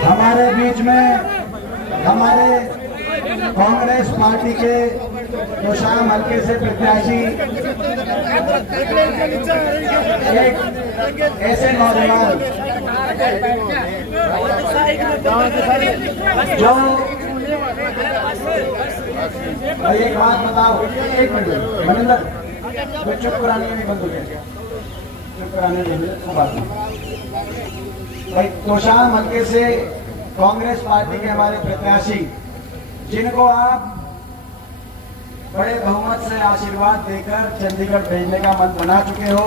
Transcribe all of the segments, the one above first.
हमारे बीच में हमारे कांग्रेस पार्टी के तोशाम हल्के से प्रत्याशी एक ऐसे नौजवान जो एक बात बताओ, एक मिनट मनिंदर, तो चुप कराने में बंद हो गया, चुप कराने में बात भाई। तोशाम हल्के से कांग्रेस पार्टी के हमारे प्रत्याशी जिनको आप बड़े बहुमत से आशीर्वाद देकर चंडीगढ़ भेजने का मन बना चुके हो,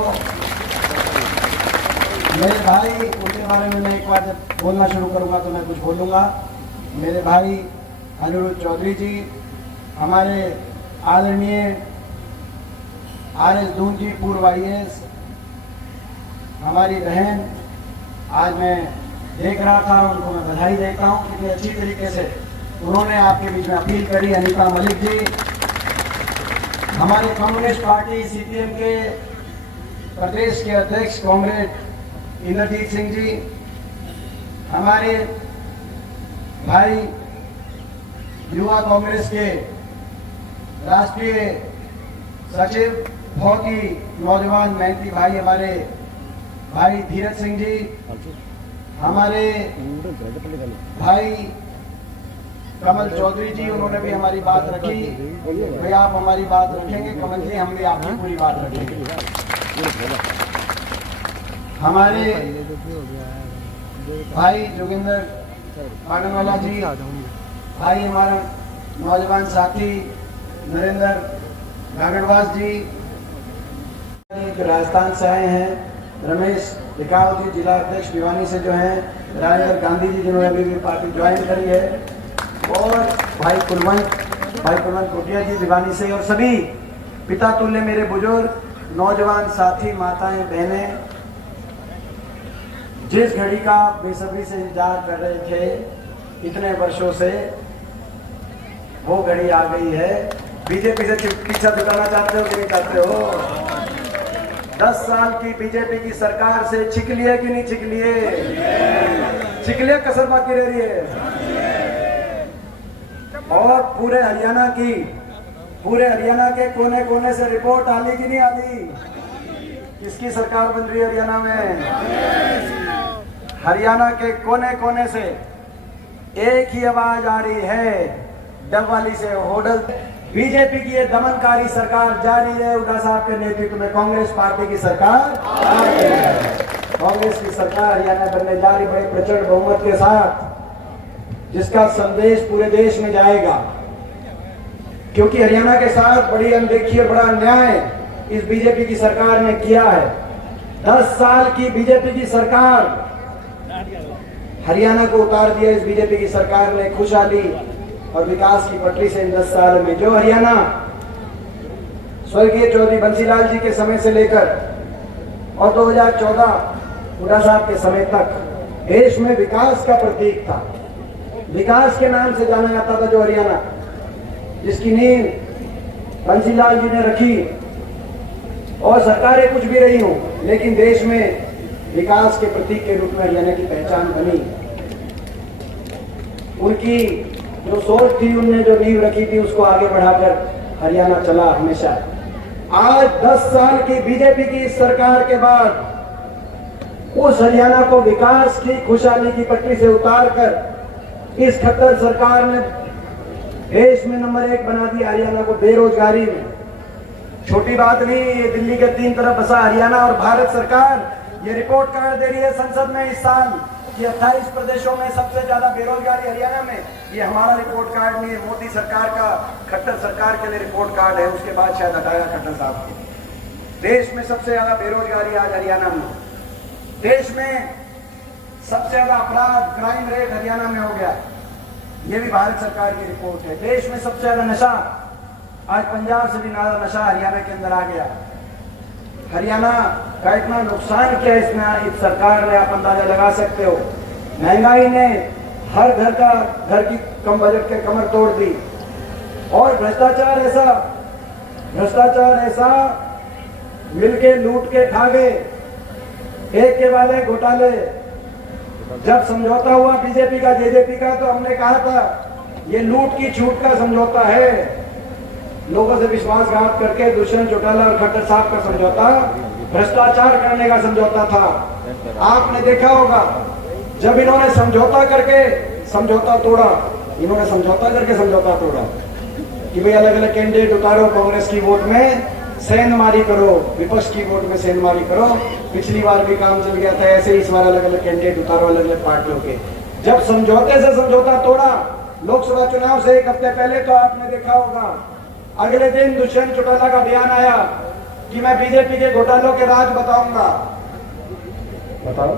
मेरे भाई उनके बारे में मैं एक बार जब बोलना शुरू करूंगा तो मैं कुछ बोलूंगा। मेरे भाई अनिरुद्ध चौधरी जी, हमारे आदरणीय RS दून जी, पूर्व IAS, हमारी बहन, आज मैं देख रहा था, उनको मैं बधाई देता हूँ कितनी अच्छी तरीके से उन्होंने आपके बीच में अपील करी। अनीता मलिक जी, हमारे कम्युनिस्ट पार्टी CPM के प्रदेश के अध्यक्ष कॉमरेड इंद्रजीत सिंह जी, हमारे भाई युवा कांग्रेस के राष्ट्रीय सचिव, बहुत ही नौजवान मेहनती भाई हमारे भाई धीरज सिंह जी, हमारे भाई कमल चौधरी जी, उन्होंने भी हमारी बात रखी। भाई आप हमारी बात रखेंगे कमल जी, हम भी आपकी पूरी बात रखेंगे। हमारे भाई जोगिंदर पागनवाला जी, भाई हमारा नौजवान साथी नरेंद्र गागड़वास जी, राजस्थान से आए हैं। रमेश टिकाव जी, जिला अध्यक्ष भिवानी से जो हैं। राजेंद्र गांधी जी, जिन्होंने अभी भी पार्टी ज्वाइन करी है। और भाई कुलवंत कोटिया जी भिवानी से। और सभी पिता तुल्य मेरे बुजुर्ग, नौजवान साथी, माताएं, बहनें, जिस घड़ी का बेसब्री से इंतजार कर रहे थे इतने वर्षों से, वो घड़ी आ गई है। बीजेपी से पीछा छुड़ाना चाहते हो कि नहीं चाहते हो? 10 साल की बीजेपी की सरकार से छिक लिए कि नहीं छिक लिए? छिक लिए, कसर बाकी रह रही है। और पूरे हरियाणा के कोने कोने से रिपोर्ट आली कि नहीं आली? किसकी सरकार बन रही है हरियाणा में? हरियाणा के कोने कोने से एक ही आवाज आ रही है, डबवाली से होडल। बीजेपी की ये दमनकारी सरकार जारी है। हुड्डा साहब के नेतृत्व में कांग्रेस पार्टी की सरकार, कांग्रेस की सरकार हरियाणा बनने जा रही, बड़े प्रचंड बहुमत के साथ, जिसका संदेश पूरे देश में जाएगा। क्योंकि हरियाणा के साथ बड़ी अनदेखी और बड़ा अन्याय इस बीजेपी की सरकार ने किया है। 10 साल की बीजेपी की सरकार, हरियाणा को उतार दिया इस बीजेपी की सरकार ने खुशहाली और विकास की पटरी से। इन 10 सालों में जो हरियाणा स्वर्गीय चौधरी बंसीलाल जी के समय से लेकर और 2014 हुड्डा साहब के समय तक देश में विकास का प्रतीक था, विकास के नाम से जाना जाता था, जो हरियाणा, जिसकी नींव बंसीलाल जी ने रखी। और सरकारें कुछ भी रही हों, लेकिन देश में विकास के प्रतीक के रूप में हरियाणा की पहचान बनी। उनकी जो सोच थी, उनने जो नींव रखी थी, उसको आगे बढ़ाकर हरियाणा चला हमेशा। आज 10 साल की बीजेपी की इस सरकार के बाद उस हरियाणा को विकास की, खुशहाली की पटरी से उतारकर इस खट्टर सरकार ने देश में नंबर 1 बना दिया हरियाणा को बेरोजगारी में। छोटी बात नहीं, ये दिल्ली के 3 तरफ बसा हरियाणा और भारत सरकार ये रिपोर्ट कार्ड दे रही है संसद में इस साल कि 28 प्रदेशों में सबसे ज्यादा बेरोजगारी हरियाणा में। ये हमारा रिपोर्ट कार्ड नहीं है, मोदी सरकार का, खट्टर सरकार के लिए रिपोर्ट कार्ड है। उसके बाद शायद हटाया खट्टर साहब को। देश में सबसे ज्यादा बेरोजगारी आज हरियाणा में। देश में सबसे ज्यादा अपराध, क्राइम रेट हरियाणा में हो गया। ये भी भारत सरकार की रिपोर्ट है। देश में सबसे ज्यादा नशा, आज पंजाब से भी ज्यादा नशा हरियाणा के अंदर आ गया। हरियाणा का इतना नुकसान किया इसमें इस सरकार ने, आप अंदाजा लगा सकते हो। महंगाई ने हर घर की कम बजट के कमर तोड़ दी। और भ्रष्टाचार ऐसा मिलके लूट के खा गए एक के बाद एक घोटाले। जब समझौता हुआ बीजेपी का जेजेपी का, तो हमने कहा था ये लूट की छूट का समझौता है, लोगों से विश्वासघात करके दुष्यंत चौटाला और खट्टर साहब का समझौता भ्रष्टाचार करने का समझौता था। आपने देखा होगा जब इन्होंने समझौता करके समझौता तोड़ा, इन्होंने समझौता करके समझौता तोड़ा कि भाई अलग अलग कैंडिडेट उतारो, कांग्रेस की वोट में सेंधमारी करो, विपक्ष की वोट में सेंधमारी करो। पिछली बार भी काम चल गया था ऐसे, इस बार अलग अलग कैंडिडेट उतारो अलग अलग पार्टियों के। जब समझौते से समझौता तोड़ा लोकसभा चुनाव से एक हफ्ते पहले, तो आपने देखा होगा अगले दिन दुष्यंत चौटाला का बयान आया कि मैं बीजेपी के घोटालों के राज बताऊंगा। बताओ।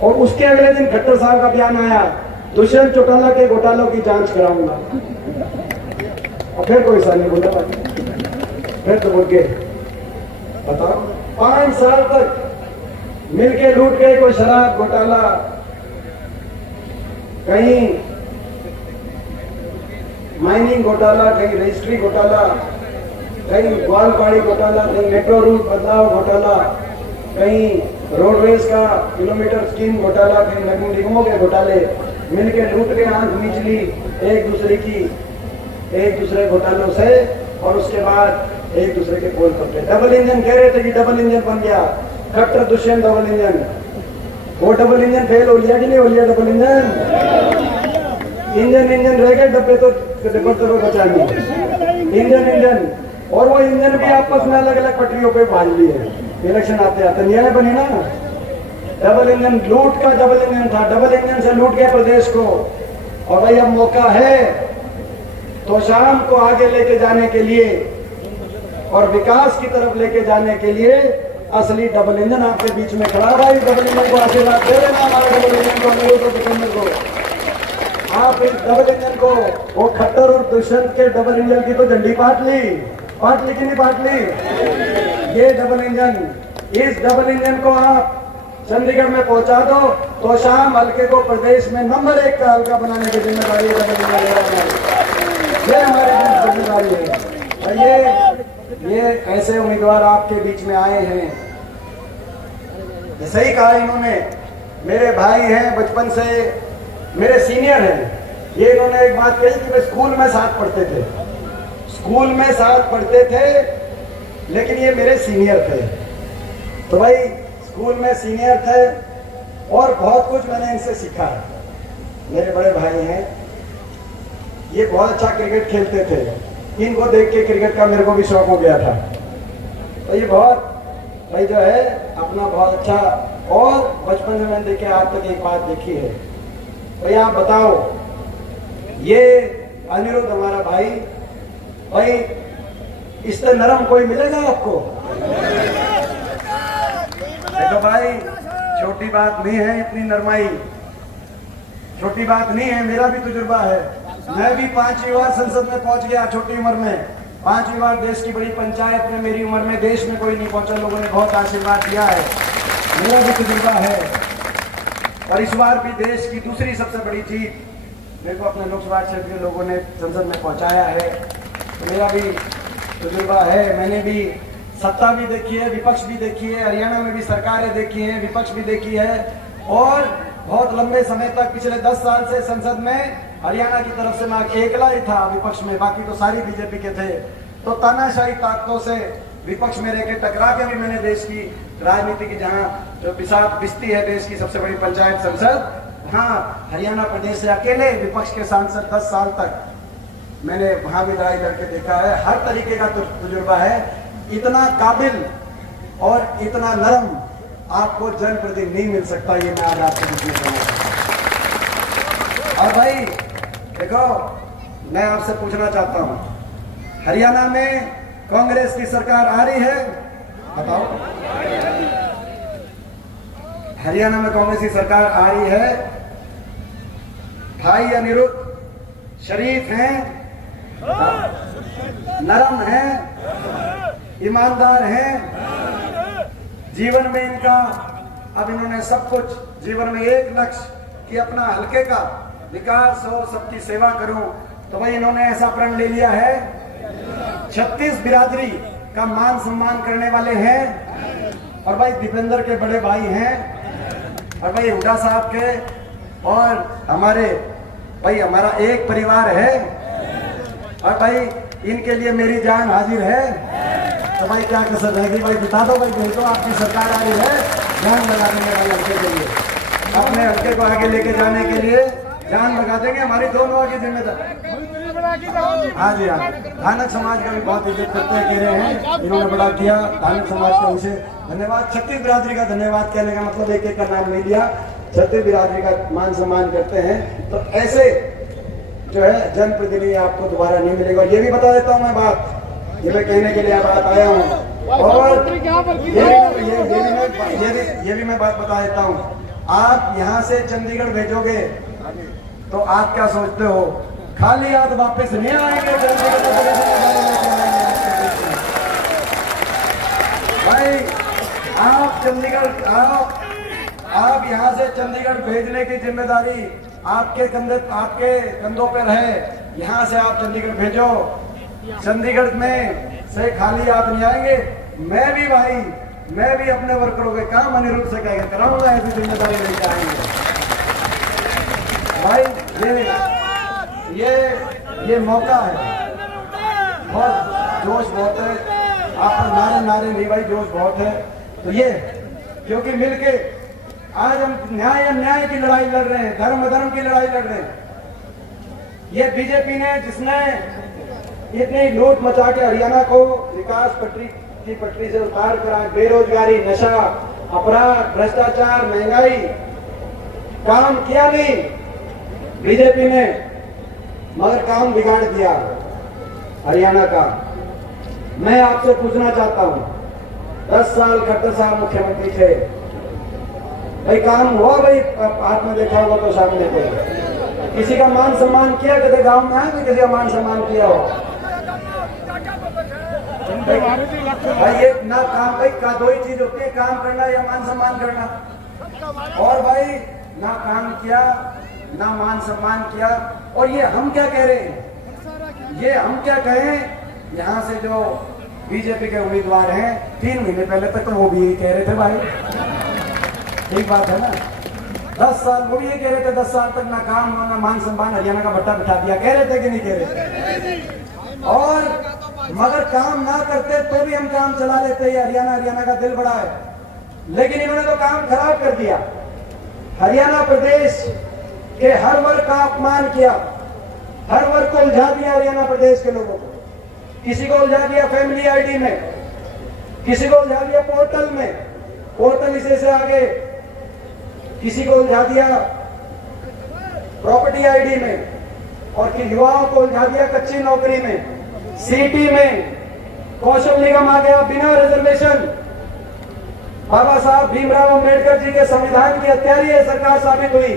और उसके अगले दिन खट्टर साहब का बयान आया, दुष्यंत चौटाला के घोटालों की जांच कराऊंगा। और फिर कोई सा नहीं बोला, फिर तो बोल गए। बताओ, 5 साल तक मिलके लूट गए, कोई शराब घोटाला, कहीं माइनिंग घोटाला, कहीं रजिस्ट्री घोटाला, कहीं ग्वालपाड़ी घोटाला, कहीं मेट्रो रूट बदलाव घोटाला, कहीं रोडवेज का किलोमीटर स्कीम घोटाला, कहीं नगर निगमों के घोटाले, मिलके लूट के आंख नीचली एक दूसरे घोटालों से। और उसके बाद एक दूसरे के पोल पकड़े। डबल इंजन कह रहे थे कि डबल इंजन बन गया, खट्टर दुष्यंत डबल इंजन। वो डबल इंजन फेल हो गया कि नहीं हो गया? डबल इंजन रह गए, डब्बे तो बचा नहीं। इंजन और वो इंजन भी आपस में अलग अलग पटरियों पे बांध लिए। इलेक्शन आते आते न्याय बनी ना। डबल इंजन लूट का डबल इंजन था, डबल इंजन से लूट गया प्रदेश को। और भाई अब मौका है तो शाम को आगे लेके जाने के लिए और विकास की तरफ लेके जाने के लिए असली डबल इंजन आपके बीच में खड़ा। भाई डबल इंजन को आशीर्वाद दे देना, हमारे डबल इंजन को, आप इस डबल इंजन को, वो खट्टर और दुष्यंत के डबल इंजन की तो झंडी पाट ली कि नहीं पाट ली? ये डबल इंजन, इस डबल इंजन को आप चंडीगढ़ में पहुंचा दो तो शाम हल्के को प्रदेश में नंबर 1 का हल्का बनाने की जिम्मेदारी ये हमारी जिम्मेदारी है। और ये ऐसे उम्मीदवार आपके बीच में आए हैं, जैसे ही कहा इन्होंने, मेरे भाई हैं, बचपन से मेरे सीनियर हैं। ये इन्होंने एक बात कही कि वे स्कूल में साथ पढ़ते थे, लेकिन ये मेरे सीनियर थे। तो भाई स्कूल में सीनियर थे और बहुत कुछ मैंने इनसे सीखा है। मेरे बड़े भाई हैं, ये बहुत अच्छा क्रिकेट खेलते थे। इनको देख के क्रिकेट का मेरे को भी शौक हो गया था। तो ये बहुत भाई जो है अपना बहुत अच्छा, और बचपन से मैंने देखे आज तक एक बात देखी है। भाई आप बताओ, ये अनिरुद्ध हमारा भाई इससे नरम कोई मिलेगा आपको? देखो भाई, छोटी बात नहीं है इतनी नरमाई, छोटी बात नहीं है। मेरा भी तजुर्बा है, मैं भी 5वीं बार संसद में पहुंच गया छोटी उम्र में। 5वीं बार देश की बड़ी पंचायत में मेरी उम्र में देश में कोई नहीं पहुंचा, लोगों ने बहुत आशीर्वाद दिया है, मेरा भी तजुर्बा है। और इस बार भी देश की दूसरी सबसे बड़ी जीत मेरे को अपने लोकसभा क्षेत्र के लोगों ने संसद में पहुंचाया है, तो मेरा भी तजुर्बा है। मैंने भी सत्ता भी देखी है, विपक्ष भी देखी है, हरियाणा में भी सरकारें देखी है, विपक्ष भी देखी है। और बहुत लंबे समय तक पिछले 10 साल से संसद में हरियाणा की तरफ से मैं अकेला ही था विपक्ष में, बाकी तो सारी बीजेपी के थे। तो तानाशाही ताकतों से विपक्ष में रह के टकरा के भी मैंने देश की राजनीति की, जहाँ जो बिस्ती है देश की सबसे बड़ी पंचायत संसद, हाँ हरियाणा प्रदेश से अकेले विपक्ष के सांसद 10 साल तक मैंने वहां भी लड़ाई लड़के देखा है। हर तरीके का तजुर्बा है। इतना काबिल और इतना नरम आपको जनप्रतिनिधि नहीं मिल सकता, ये मैं आज आपको बताना। और भाई देखो, मैं आपसे पूछना चाहता हूं, हरियाणा में कांग्रेस की सरकार आ रही है? बताओ, हरियाणा में कांग्रेस की सरकार आ रही है। भाई अनिरुद्ध शरीफ हैं, नरम हैं, ईमानदार हैं, जीवन में इनका, अब इन्होंने सब कुछ जीवन में एक लक्ष्य कि अपना हल्के का विकास हो, सबकी सेवा करूं, तो भाई इन्होंने ऐसा प्रण ले लिया है। 36 बिरादरी का मान सम्मान करने वाले हैं और भाई दीपेंद्र के बड़े भाई हैं, और भाई हुड्डा साहब के, और हमारे भाई हमारा एक परिवार है, और भाई इनके लिए मेरी जान हाजिर है। तो भाई क्या कसर रहेगी भाई, बता दो भाई, बोल दो आपकी सरकार आ रही है, जान लगा देंगे भाई हल्के के लिए, अपने हल्के को आगे लेके जाने के लिए जान लगा देंगे, हमारी दोनों की जिम्मेदारी। हाँ जी हाँ, धानक समाज का भी बहुत इज्जत करते हैं, कह रहे हैं इन्होंने बड़ा किया, धानक समाज का उसे धन्यवाद। छत्तीस बिरादरी का धन्यवाद कहने का मतलब एक का नाम नहीं लिया, छत्तीस बिरादरी का मान सम्मान करते हैं। तो ऐसे जो है जनप्रतिनिधि आपको दोबारा नहीं मिलेगा। ये भी बता देता हूँ मैं बात, ये मैं कहने के लिए बात आया हूँ, और ये भी मैं बात बता देता हूँ। आप यहाँ से चंडीगढ़ भेजोगे तो आप क्या सोचते हो, खाली हाथ वापस नहीं आएंगे भाई। आप चंडीगढ़ आप यहाँ से चंडीगढ़ भेजने की जिम्मेदारी आपके कंधों पे रहे। यहाँ से आप चंडीगढ़ भेजो, चंडीगढ़ में से खाली हाथ नहीं आएंगे। मैं भी अपने वर्करों के काम अनिरुद्ध से कह कराऊंगा, ऐसी जिम्मेदारी लेके आएंगे भाई। ये मौका है, बहुत जोश बहुत है, आप नारे नहीं भाई, जोश बहुत है। तो ये क्योंकि मिलके आज हम न्याय की लड़ाई लड़ रहे हैं, धर्म की लड़ाई लड़ रहे हैं। ये बीजेपी ने, जिसने इतनी लूट मचा के हरियाणा को विकास की पटरी से उतार कर आज बेरोजगारी, नशा, अपराध, भ्रष्टाचार, महंगाई, काम किया नहीं बीजेपी ने, मगर काम बिगाड़ दिया हरियाणा का। मैं आपसे पूछना चाहता हूं, 10 साल खट्टर साहब मुख्यमंत्री थे भाई, काम हुआ भाई? आपने देखा होगा तो सामने पे किसी का मान सम्मान किया? कभी गांव में आए तो किसी का मान सम्मान किया हो भाई? ये ना काम भाई का दो ही चीज होती है, काम करना या मान सम्मान करना। और भाई ना काम किया ना मान सम्मान किया। और ये हम क्या कह रहे हैं, ये हम क्या कहें, यहाँ से जो बीजेपी के उम्मीदवार हैं 3 महीने पहले तक तो वो भी यही कह रहे थे भाई, ठीक बात है ना। 10 साल वो भी ये कह रहे थे, 10 साल तक ना काम ना मान सम्मान, हरियाणा का बट्टा बिठा दिया, कह रहे थे कि नहीं कह रहे थे? और मगर काम ना करते तो भी हम काम चला लेते, हरियाणा का दिल बड़ा है। लेकिन इन्होंने तो काम खराब कर दिया, हरियाणा प्रदेश के हर वर्ग का अपमान किया, हर वर्ग को उलझा दिया हरियाणा प्रदेश के लोगों को। किसी को उलझा दिया फैमिली आईडी में, किसी को उलझा दिया पोर्टल में, पोर्टल इसे से आगे, किसी को उलझा दिया प्रॉपर्टी आईडी में, और कि युवाओं को उलझा दिया कच्ची नौकरी में, सीटी में। कौशल निगम आ गया बिना रिजर्वेशन। बाबा साहब भीमराव अंबेडकर जी के संविधान की हत्यारी ये सरकार साबित हुई।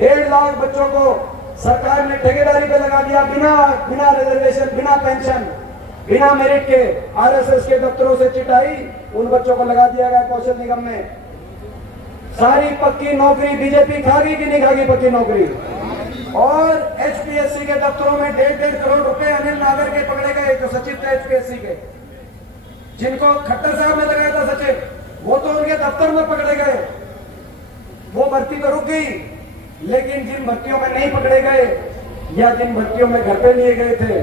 1.5 लाख बच्चों को सरकार ने ठेकेदारी पे लगा दिया, बिना रिजर्वेशन, बिना पेंशन, बिना मेरिट के। आरएसएस के दफ्तरों से चिटाई उन बच्चों को लगा दिया गया कौशल निगम में। सारी पक्की नौकरी बीजेपी खा गई कि नहीं खा गई पक्की नौकरी? और एचपीएससी के दफ्तरों में 1.5 करोड़ रुपए अनिल नागर के पकड़े गए, जो सचिव थे एचपीएससी के, जिनको खट्टर साहब ने लगाया था सचिव, वो तो उनके दफ्तर में पकड़े गए। वो भर्ती तो रुक गई, लेकिन जिन भर्तियों में नहीं पकड़े गए या जिन भर्तियों में घर पे लिए गए थे,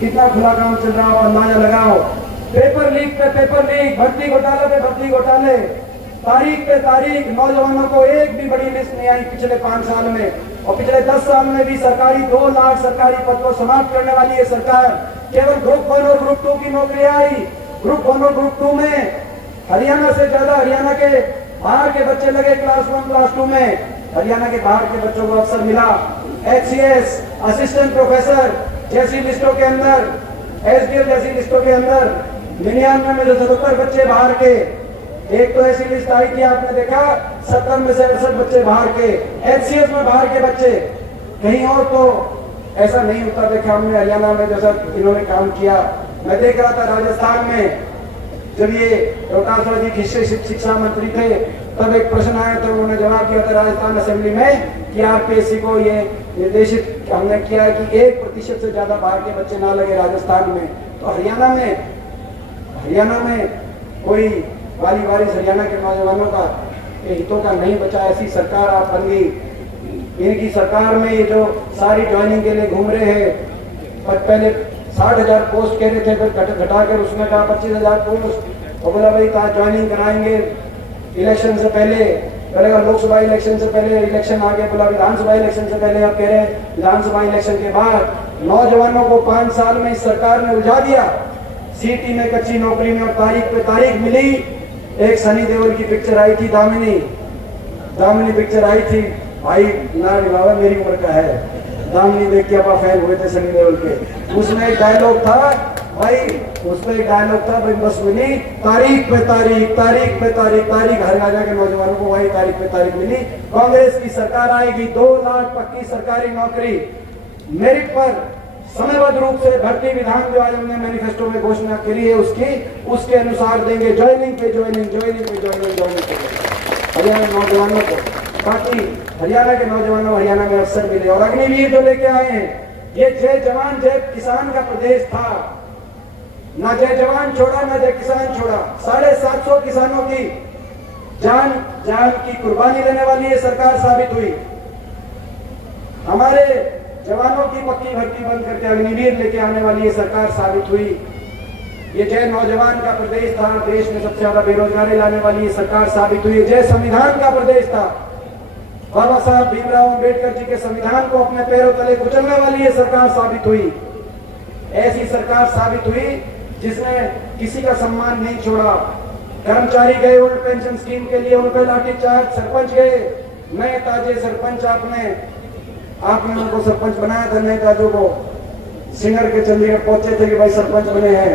कितना खुला काम चल रहा हो अंदाजा लगाओ। पेपर लीक पे पेपर लीक, भर्ती घोटाले पे भर्ती घोटाले, तारीख पे तारीख। नौजवानों को एक भी बड़ी लिस्ट नहीं आई पिछले 5 साल में, और पिछले 10 साल में भी सरकारी 2 लाख सरकारी पद को समाप्त करने वाली है सरकार। केवल ग्रुप 1 और ग्रुप 2 की नौकरियां आई। ग्रुप 1 और ग्रुप 2 में हरियाणा से ज्यादा हरियाणा के बाहर के बच्चे लगे क्लास 1 क्लास 2 में। हरियाणा के बाहर के बच्चों को अवसर मिला। एचसीएस, असिस्टेंट प्रोफेसर जैसी लिस्टों के अंदर, एसडीएल जैसी लिस्टों के अंदर 99 में 77 बच्चे बाहर के। एक तो ऐसी लिस्ट आई कि आपने देखा 70 में से 68 बच्चे बाहर के, एचसीएस में बाहर के बच्चे। कहीं और तो ऐसा नहीं होता देखा हमने हरियाणा में जैसा इन्होंने काम किया। मैं देख रहा था राजस्थान में, जब ये डॉक्टर जी शिक्षा मंत्री थे, तब एक प्रश्न आया था, उन्होंने जवाब दिया था राजस्थान असेंबली में कि आरपीएससी को ये निर्देशित हमने किया है कि 1% से ज्यादा बाहर के बच्चे ना लगे राजस्थान में। तो हरियाणा में कोई वाली वारिस हरियाणा के नौजवानों का के हितों का नहीं बचा, ऐसी सरकार आप बन गई। इनकी सरकार में ये जो सारी ज्वाइनिंग के लिए घूम रहे हैं, पर पहले 60,000 पोस्ट कह रहे थे, फिर घटा कर उसमें कहा 25,000 पोस्ट, और बोला भाई कहा ज्वाइनिंग कराएंगे इलेक्शन से पहले, पहले लोकसभा इलेक्शन से पहले, इलेक्शन आ गया, बोला विधानसभा इलेक्शन से पहले, अब कह रहे हैं विधानसभा इलेक्शन के बाद। नौजवानों को 5 साल में इस सरकार ने उलझा दिया। सीटी में, कच्ची नौकरी में, और तारीख पे तारीख मिली। एक सनी देओल की पिक्चर आई थी, दामिनी पिक्चर आई थी, भाई ना बाबा मेरी उम्र का है, दामिनी देख के अपना फैन हुए थे सनी देओल के। उसमें एक डायलॉग था भाई, उसमें एक डायलॉग था भाई, बस मिली तारीख पे तारीख, तारीख पे तारीख, तारीख हर राजा के नौजवानों को वही तारीख पे तारीख मिली। कांग्रेस की सरकार आएगी, 2 लाख पक्की सरकारी नौकरी मेरिट पर समयबद्ध रूप से भर्ती विधान जो आज हमने मैनिफेस्टो में घोषणा करी है उसके अनुसार देंगे। ज्वाइनिंग पे ज्वाइनिंग हरियाणा के नौजवानों को, ताकि हरियाणा के नौजवानों हरियाणा में अवसर मिले। और अग्निवीर जो लेके आए हैं, ये जय जवान जय किसान का प्रदेश था, ना जय जवान छोड़ा ना जय किसान छोड़ा। 750 किसानों की जान की कुर्बानी देने वाली ये सरकार साबित हुई। हमारे जवानों की पक्की भर्ती बंद करके अग्निवीर लेके आने वाली ये सरकार साबित हुई। ये जय नौजवान का प्रदेश था, देश में सबसे ज्यादा बेरोजगारी लाने वाली ये सरकार साबित हुई। जय संविधान का प्रदेश था, बाबा साहब भीमराव अंबेडकर जी के संविधान को अपने पैरों तले कुचलने वाली ये सरकार साबित हुई। ऐसी सरकार साबित हुई जिसने किसी का सम्मान नहीं छोड़ा। कर्मचारी गए उल्ट पेंशन स्कीम के लिए, उन पर लाठीचार्ज, सरपंच गए, नए ताजे सरपंच आपने उनको सरपंच बनाया था, नए ताजों को सिंगर के चंडीगढ़ पहुंचे थे कि भाई सरपंच बने हैं,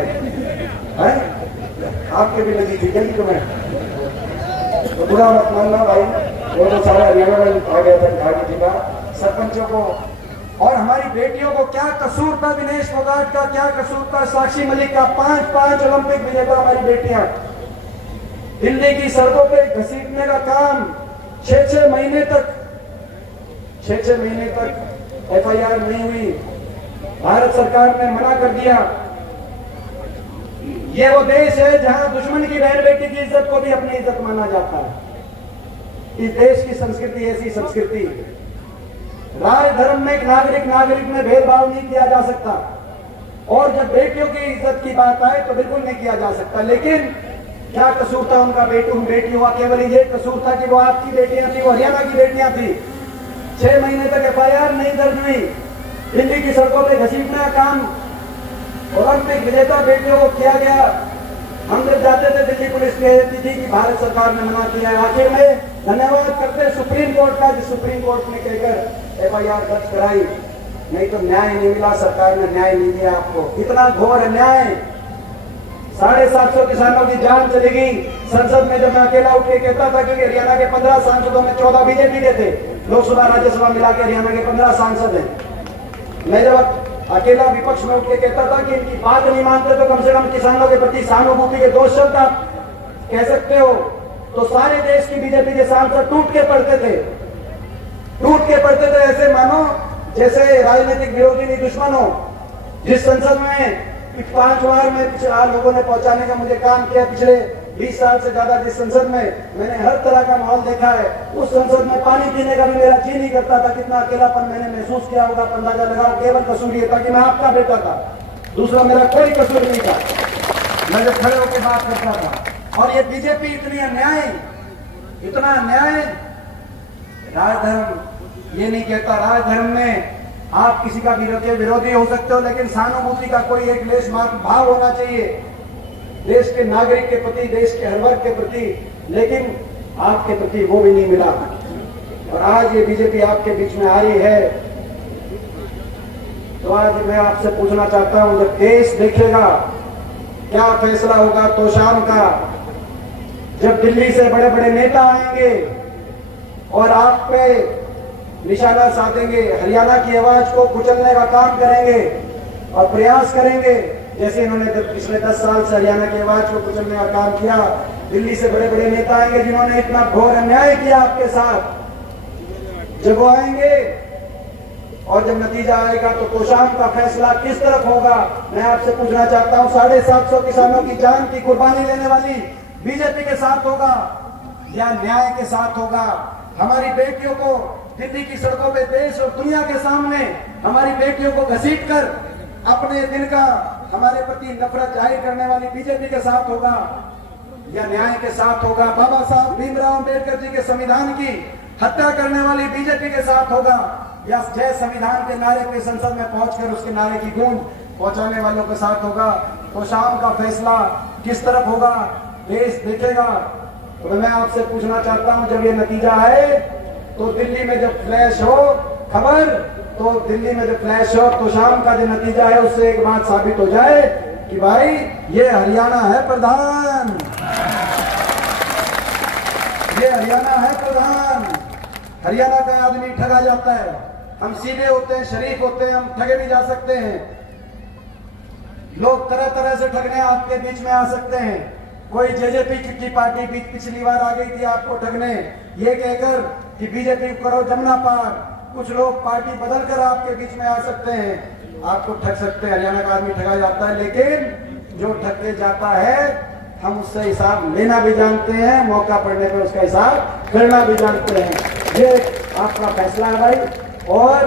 आपके भी लगी थी क्या तुम्हें? तो बुरा मत मानना भाई, वो तो सारा हरियाणा में आ गया था घाटी जी का सरपंचों को। और हमारी बेटियों को क्या कसूर था, विनेश फोगाट का क्या कसूर था, साक्षी मलिक का, 5 ओलंपिक विजेता हमारी बेटियां। दिल्ली की सड़कों पे घसीटने का काम 6 महीने तक FIR नहीं हुई, भारत सरकार ने मना कर दिया। ये वो देश है जहां दुश्मन की बहन बेटी की इज्जत को भी अपनी इज्जत माना जाता है। इस देश की संस्कृति ऐसी संस्कृति, राज धर्म में नागरिक में भेदभाव नहीं किया जा सकता, और जब बेटियों की इज्जत की बात आए तो बिल्कुल नहीं किया जा सकता। लेकिन क्या कसूर था उनका बेटियों का? केवल ये कसूर था कि वो आपकी बेटियां थी, वो हरियाणा की बेटियां थी। 6 महीने तक FIR नहीं दर्ज हुई। दिल्ली की सड़कों पे घसीटने का काम ओलंपिक विजेता बेटियों को किया गया। हम जब जाते थे दिल्ली पुलिस कहती थी कि भारत सरकार ने मना किया है। आखिर में धन्यवाद करते सुप्रीम कोर्ट का, सुप्रीम कोर्ट ने कहकर FIR दर्ज कराई, नहीं तो न्याय नहीं मिला, सरकार ने न्याय नहीं दिया आपको। कितना घोर अन्याय, 750 किसानों की जान चली गई। संसद में जब मैं अकेला उठ के कहता था, क्योंकि हरियाणा के 15 सांसदों में 14 बीजेपी के थे, लोकसभा राज्यसभा मिला के हरियाणा के 15 सांसद हैं। मैं जब अकेला विपक्ष में उठ के कहता था कि इनकी बात नहीं मानते तो कम से कम किसानों के प्रति सहानुभूति के 2 शब्द आप कह सकते हो, तो सारे देश की बीजेपी के सांसद टूट के पड़ते थे। ऐसे मानो जैसे राजनीतिक विरोधी नहीं दुश्मन हो। जिस संसद में 5 बार में लोगों ने पहुंचाने का मुझे काम किया, पिछले 20 साल से ज्यादा जिस संसद में मैंने हर तरह का माहौल देखा है, उस संसद में पानी पीने का भी मेरा जी नहीं करता था। कितना अकेलापन मैंने महसूस किया होगा, अंदाजा लगाओ। केवल कसूर ये था कि मैं आपका बेटा था, दूसरा मेरा कोई कसूर नहीं था। मैं जब खड़े होकर बात करता था। और ये बीजेपी इतना अन्याय, राजधर्म ये नहीं कहता। राजधर्म में आप किसी का विरोधी हो सकते हो, लेकिन सहानुभूति का कोई एक लेश मात्र भाव होना चाहिए देश के नागरिक के प्रति, देश के हर वर्ग के प्रति। लेकिन आपके प्रति वो भी नहीं मिला। और आज ये बीजेपी आपके बीच में आ रही है, तो आज मैं आपसे पूछना चाहता हूं, जब देश देखेगा क्या फैसला होगा तो शाम का, जब दिल्ली से बड़े बड़े नेता आएंगे और आप पे निशाना साधेंगे, हरियाणा की आवाज को कुचलने का काम करेंगे और प्रयास करेंगे, जैसे इन्होंने पिछले 10 साल से हरियाणा की आवाज को कुचलने का काम किया। दिल्ली से बड़े बड़े नेता आएंगे जिन्होंने इतना घोर अन्याय किया आपके साथ। जब वो आएंगे और जब नतीजा आएगा तो कोशाम का फैसला किस तरफ होगा, मैं आपसे पूछना चाहता हूं। 750 किसानों की जान की कुर्बानी देने वाली बीजेपी के साथ होगा या न्याय के साथ होगा। हमारी बेटियों को दिल्ली की सड़कों पे देश और दुनिया के सामने हमारी बेटियों को घसीटकर अपने दिल का हमारे प्रति नफरत जाहिर करने वाली बीजेपी के साथ होगा या न्याय के साथ होगा। बाबा साहब भीमराव अंबेडकर जी के संविधान की हत्या करने वाली बीजेपी के साथ होगा या जय संविधान के नारे पे संसद में पहुंचकर उसके नारे की गूंज पहुंचाने वालों के साथ होगा। तो शाम का फैसला किस तरफ होगा देश देखेगा। तो मैं आपसे पूछना चाहता हूं, जब ये नतीजा है तो दिल्ली में जब फ्लैश हो खबर, तो दिल्ली में जब फ्लैश हो तो शाम का जो नतीजा है उससे एक बात साबित हो जाए कि भाई ये हरियाणा है प्रधान, ये हरियाणा है प्रधान। हरियाणा का आदमी ठगा जाता है। हम सीधे होते हैं, शरीफ होते हैं, हम ठगे भी जा सकते हैं। लोग तरह तरह से ठगने आपके बीच में आ सकते हैं। कोई जेजेपी की पार्टी पिछली बार आ गई थी आपको ठगने, ये कहकर कि बीजेपी करो जमुना पार। कुछ लोग पार्टी बदल कर आपके बीच में आ सकते हैं, आपको ठग सकते हैं। हरियाणा का आदमी ठगा जाता है, लेकिन जो ठग के जाता है हम उससे हिसाब लेना भी जानते हैं, मौका पड़ने पे उसका हिसाब करना भी जानते हैं। ये आपका फैसला है भाई। और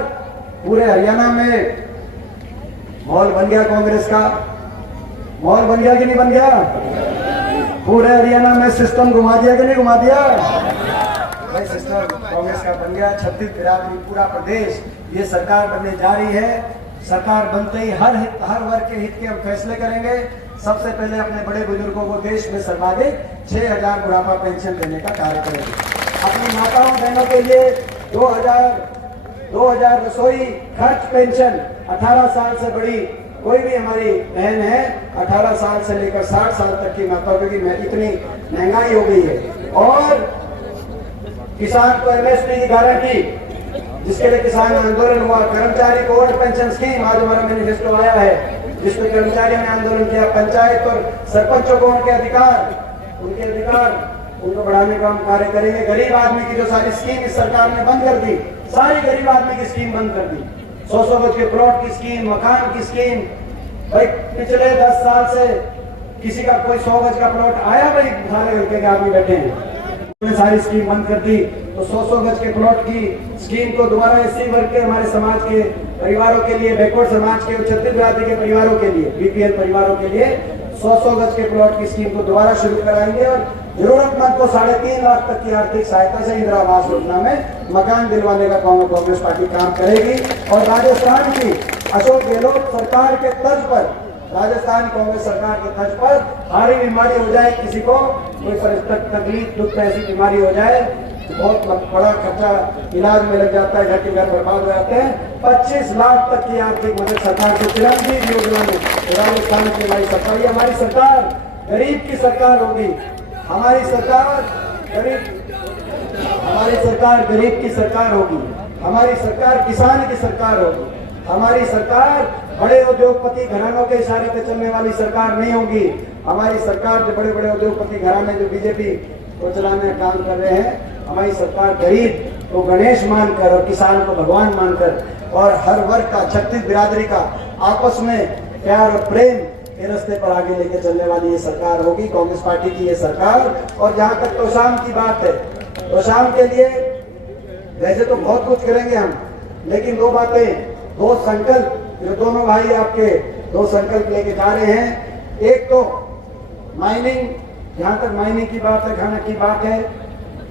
पूरे हरियाणा में माहौल बन गया, कांग्रेस का माहौल बन गया कि नहीं बन गया? पूरे हरियाणा में सिस्टम घुमा दिया कि नहीं घुमा दिया भाई? सिस्टम कांग्रेस का बन गया। छत्तीस बिरादरी पूरा प्रदेश ये सरकार बनने जा रही है। सरकार बनते ही हर वर्ग के हित के हम फैसले करेंगे। सबसे पहले अपने बड़े बुजुर्गों को देश में सर्वाधिक 6,000 बुढ़ापा पेंशन देने का कार्य करेंगे। अपनी माताओं बहनों के लिए 2,000 रसोई खर्च पेंशन। 18 साल से बड़ी कोई भी हमारी बहन है, 18 साल से लेकर 60 साल तक की माताओं की इतनी महंगाई हो गई है। और किसान को एमएसपी की गारंटी, जिसके लिए किसान आंदोलन हुआ। कर्मचारी को ओल्ड पेंशन स्कीम, आज हमारा मैनिफेस्टो आया है जिसमें कर्मचारियों ने आंदोलन किया। पंचायत और सरपंचों को उनके अधिकार उनको बढ़ाने का हम कार्य करेंगे। गरीब आदमी की जो सारी स्कीम इस सरकार ने बंद कर दी, सारी गरीब आदमी की स्कीम बंद कर दी। 100 गज के प्लॉट की स्कीम, मकान की स्कीम। भाई पिछले 10 साल से किसी का कोई 100 गज का प्लॉट आया? भाई सारे हल्के के आदमी बैठे हैं, सारी स्कीम बंद कर दी। तो 100 गज के प्लॉट की स्कीम को दोबारा एससी वर्ग के हमारे समाज के परिवारों के लिए, बैकवर्ड समाज के, छत्तीस बिरादरी के परिवारों के लिए, बीपीएल परिवारों के लिए 100 गज के प्लॉट की स्कीम को दोबारा शुरू कराएंगे। और जरूरतमंद को 3.5 लाख तक की आर्थिक सहायता से इंदिरा आवास योजना में मकान दिलवाने का कांग्रेस पार्टी काम करेगी। और राजस्थान की अशोक गहलोत सरकार के तर्ज पर, राजस्थान कांग्रेस सरकार के तर्ज पर भारी बीमारी हो जाए, किसी को कोई तकलीफ दुख ऐसी बीमारी हो जाए, बहुत बड़ा खर्चा इलाज में लग जाता है, घर के घर बर्बाद हो जाते हैं। 25 लाख तक की आर्थिक मदद सरकार को चिरंजीवी योजना में राजस्थान की हमारी सरकार, हमारी सरकार गरीब की सरकार होगी। हमारी सरकार गरीब की सरकार होगी। हमारी सरकार किसान की सरकार होगी। हमारी सरकार बड़े उद्योगपति घरानों के इशारे पे चलने वाली सरकार नहीं होगी। हमारी सरकार जो बड़े बड़े उद्योगपति घराने जो बीजेपी को चलाने का काम कर रहे हैं, हमारी सरकार गरीब को गणेश मानकर और किसान को भगवान मानकर और हर वर्ग का, छत्तीस बिरादरी का आपस में प्यार और प्रेम के रास्ते पर आगे लेके चलने वाली ये सरकार होगी, कांग्रेस पार्टी की ये सरकार। और जहां तक तोशाम की बात है, तोशाम के लिए वैसे तो बहुत कुछ करेंगे हम, लेकिन दो बातें, दो संकल्प, जो दोनों भाई आपके दो संकल्प लेके जा रहे हैं। एक तो माइनिंग, जहां तक माइनिंग की बात है, खाना की बात है,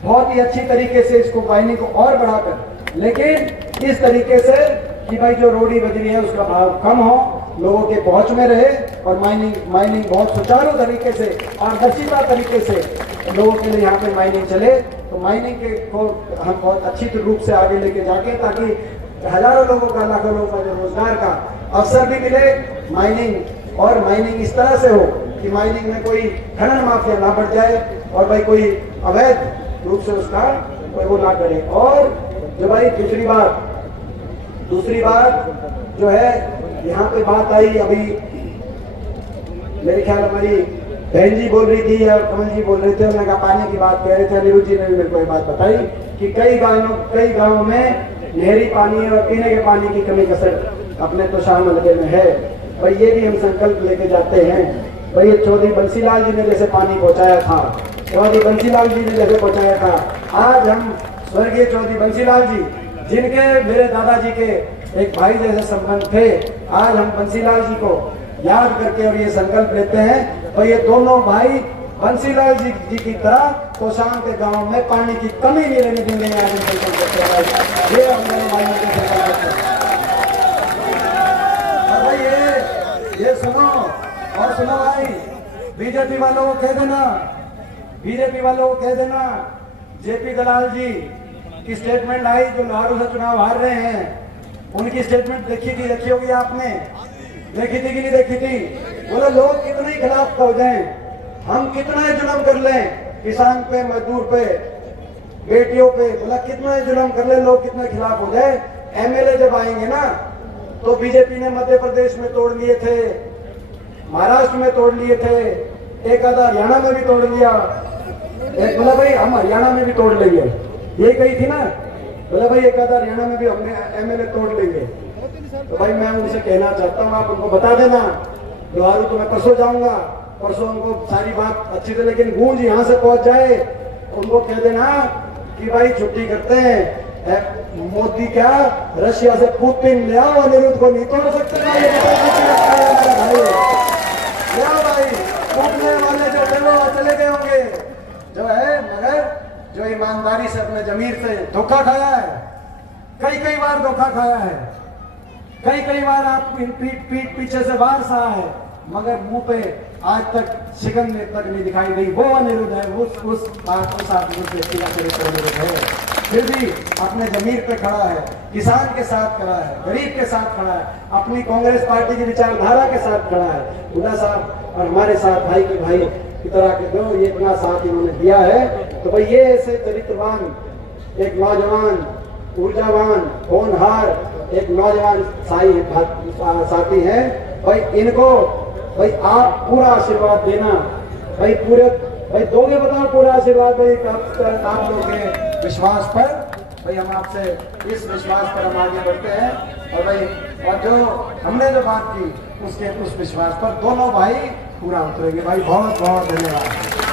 बहुत ही अच्छी तरीके से इसको माइनिंग को और बढ़ाकर, लेकिन इस तरीके से कि भाई जो रोडी बजरी है उसका भाव कम हो, लोगों के पहुंच में रहे और माइनिंग बहुत सुचारू तरीके से, पारदर्शिता तरीके से लोगों के लिए यहाँ पे माइनिंग चले। तो माइनिंग के को हम बहुत अच्छी रूप से आगे लेके जाके, ताकि हजारों लोगों का, लाखों लोगों का जो रोजगार का अवसर भी मिले। माइनिंग इस तरह से हो कि माइनिंग में कोई खनन माफिया ना बढ़ जाए और भाई कोई अवैध रूप से उसका कोई वो ना करे। और जो भाई दूसरी बात जो है, यहाँ पे बात आई, अभी मेरे ख्याल हमारी बहन जी बोल रही थी या कमल जी बोल रहे थे, उन्होंने कहा पानी की बात कह रहे थे, अनिरुद्ध जी ने भी मेरे को ये बात बताई कि कई गाँव में नहरी पानी और पीने के पानी की कमी कसर अपने तो शाम हल्के में है। और ये भी हम संकल्प लेके जाते हैं भाई ये चौधरी बंसीलाल जी ने जैसे पानी पहुंचाया था, चौधरी बंसीलाल जी ने जैसे पहुंचाया था, आज हम स्वर्गीय चौधरी बंसीलाल जी, जिनके मेरे दादाजी के एक भाई जैसे संबंध थे, आज हम बंसीलाल जी को याद करके और ये संकल्प लेते हैं और ये दोनों भाई बंसीलाल जी की तरह कोसांग के गांव में पानी की कमी नहीं रहने देंगे। ये हम दोनों भाइयों के संकल्प हैं। और भाई ये सुनो और सुनो भाई, बीजेपी वालों को कह देना, बीजेपी वालों को कह देना, जेपी दलाल जी की स्टेटमेंट आई जो लारू से चुनाव हार रहे हैं, उनकी स्टेटमेंट देखी होगी आपने, देखी थी कि नहीं देखी थी? बोले लोग कितने ही खिलाफ हो जाए, हम कितना ही जुल्म कर लें किसान पे, मजदूर पे, बेटियों पे, बोला कितना ही जुल्म कर ले, लोग कितने खिलाफ हो जाए, एमएलए जब आएंगे ना तो बीजेपी ने मध्य प्रदेश में तोड़ लिए थे, महाराष्ट्र में तोड़ लिए थे, एक आधा हरियाणा में भी तोड़ लिया, एक बोला भाई हम हरियाणा में भी तोड़ लेंगे, ये कही थी ना, बोला भाई एक आधा हरियाणा में भी हमने एमएलए तोड़ लेंगे। तो भाई मैं उनसे कहना चाहता हूँ, आप उनको बता देना, लोहारू तो मैं परसों जाऊंगा, परसों उनको सारी बात अच्छी से, लेकिन गूंज यहाँ से पहुंच जाए, उनको कह देना कि भाई छुट्टी करते हैं, मोदी क्या रशिया से पुतिन ले आओ, अनिरुद्ध को नहीं तोड़ सकते भाई, भाई टूटने वाले जो थे वो चले गए होंगे, जो है मगर जो ईमानदारी से अपने जमीर से धोखा खाया है, कई बार धोखा खाया है, कई बार आप पीठ पीछे से वार सहा है, मगर मुंह पे आज तक शिकन तक नहीं दिखाई गई, वो अनिरुद्ध है, उस व्यक्ति का चरित्र अनिरुद्ध है। फिर भी अपने जमीर पे खड़ा है, किसान के साथ खड़ा है, गरीब के साथ खड़ा है, अपनी कांग्रेस पार्टी की विचारधारा के साथ खड़ा है। हुड्डा साहब और हमारे साथ भाई की भाई की तरह के दो, ये इतना साथ इन्होंने दिया है, तो भाई ये ऐसे चरित्रवान एक नौजवान, ऊर्जावान, होनहार एक नौजवान साथी है भाई, इनको भाई आप पूरा आशीर्वाद देना भाई, पूरे भाई दोगे, बताओ पूरा आशीर्वाद भाई आप लोगों के विश्वास पर, भाई हम आपसे इस विश्वास पर हम आगे बढ़ते हैं, और भाई और जो हमने जो बात की उसके उस विश्वास पर दोनों भाई पूरा उतरेंगे भाई। बहुत बहुत धन्यवाद।